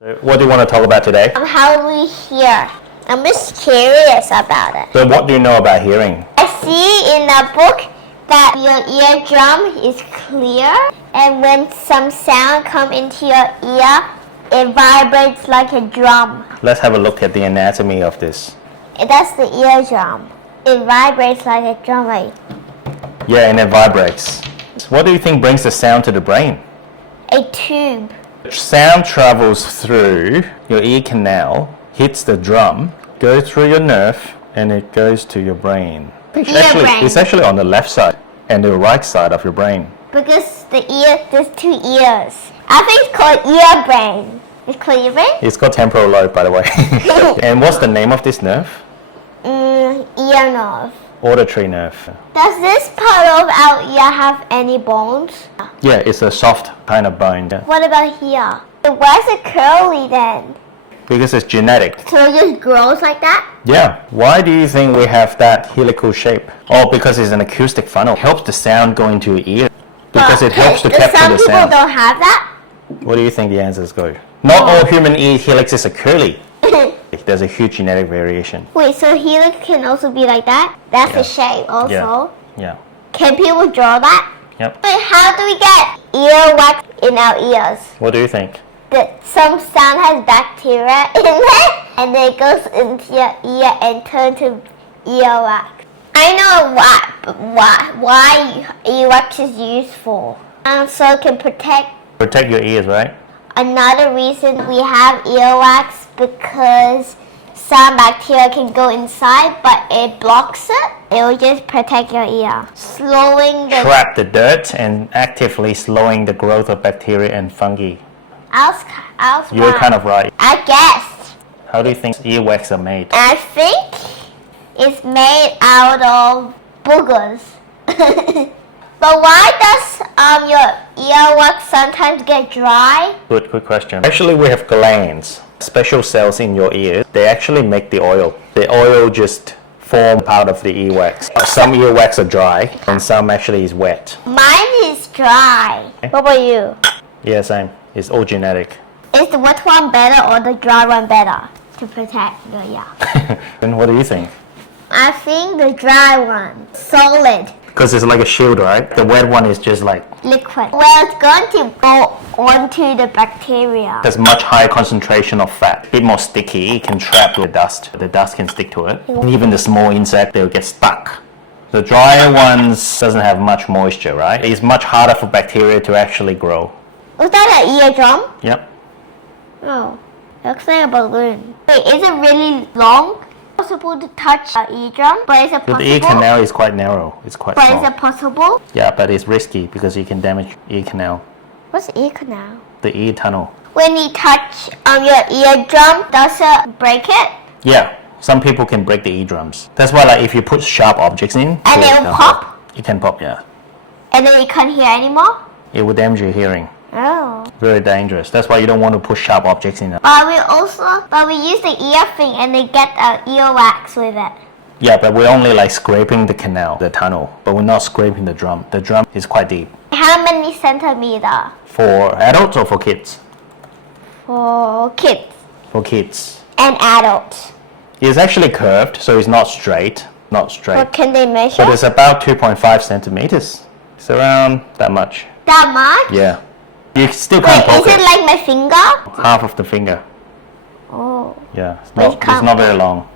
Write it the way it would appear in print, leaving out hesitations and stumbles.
What do you want to talk about today? How we hear. I'm just curious about it. So what do you know about hearing? I see in the book that your eardrum is clear, and when some sound comes into your ear, it vibrates like a drum. Let's have a look at the anatomy of this. That's the eardrum. It vibrates like a drum, right? Yeah, and it vibrates. What do you think brings the sound to the brain? A tube. Sound travels through your ear canal, hits the drum, goes through your nerve, and it goes to your brain. It's actually on the left side and the right side of your brain. Because there's two ears. I think it's called ear brain. It's called ear brain? It's called temporal lobe, by the way. And what's the name of this nerve? Ear nerve. Auditory nerve. Does this part of our ear have any bones? Yeah, it's a soft kind of bone. Yeah. What about here? Why is it curly then? Because it's genetic. So it just grows like that? Yeah. Why do you think we have that helical shape? Oh, because it's an acoustic funnel. It helps the sound go into your ear. Because it helps to capture the sound. Some people don't have that? What do you think the answers go? Not all human ear helixes are curly. There's a huge genetic variation. Wait, so helix can also be like that? That's the shape also? Yeah. Can people draw that? Yep. Wait, how do we get earwax in our ears? What do you think? That some sound has bacteria in it, and then it goes into your ear and turns to earwax. I know why earwax is used for. So it can Protect your ears, right? Another reason we have earwax because some bacteria can go inside, but it blocks it. It will just protect your ear, trap the dirt and actively slowing the growth of bacteria and fungi. You're kind of right. I guess. How do you think earwax are made? I think it's made out of boogers. But why does your earwax sometimes get dry? Good question. Actually, we have glands, special cells in your ears. They actually make the oil. The oil just form part of the earwax. Some earwax are dry, and some actually is wet. Mine is dry. What about you? Yeah, same. It's all genetic. Is the wet one better or the dry one better to protect your ear? And what do you think? I think the dry one, solid. Because it's like a shield, right? The wet one is just like liquid. Well, it's going to go onto the bacteria. There's much higher concentration of fat. A bit more sticky. It can trap the dust. The dust can stick to it. And even the small insect, they'll get stuck. The drier ones doesn't have much moisture, right? It's much harder for bacteria to actually grow. Was that an eardrum? Yep. Oh, looks like a balloon. Wait, is it really long? Possible to touch the eardrum, but is it possible? The ear canal is quite narrow. It's quite small. But is it possible? Yeah, but it's risky because you can damage ear canal. What's ear canal? The ear tunnel. When you touch your eardrum, does it break it? Yeah, some people can break the eardrums. That's why, like, if you put sharp objects in, and it will pop. It can pop, yeah. And then you can't hear anymore. It will damage your hearing. Oh. Very dangerous. That's why you don't want to put sharp objects in it. But we use the ear thing and they get earwax with it. Yeah, but we're only like scraping the canal, the tunnel, but we're not scraping the drum. The drum is quite deep. How many centimeters? For adults or for kids? For kids. For kids. And adults. It's actually curved, so it's not straight. What can they measure? But it's about 2.5 centimeters. It's around that much. That much? Yeah. You still can't poke it. Is it like my finger? Half of the finger. Oh. Yeah, it's not very long.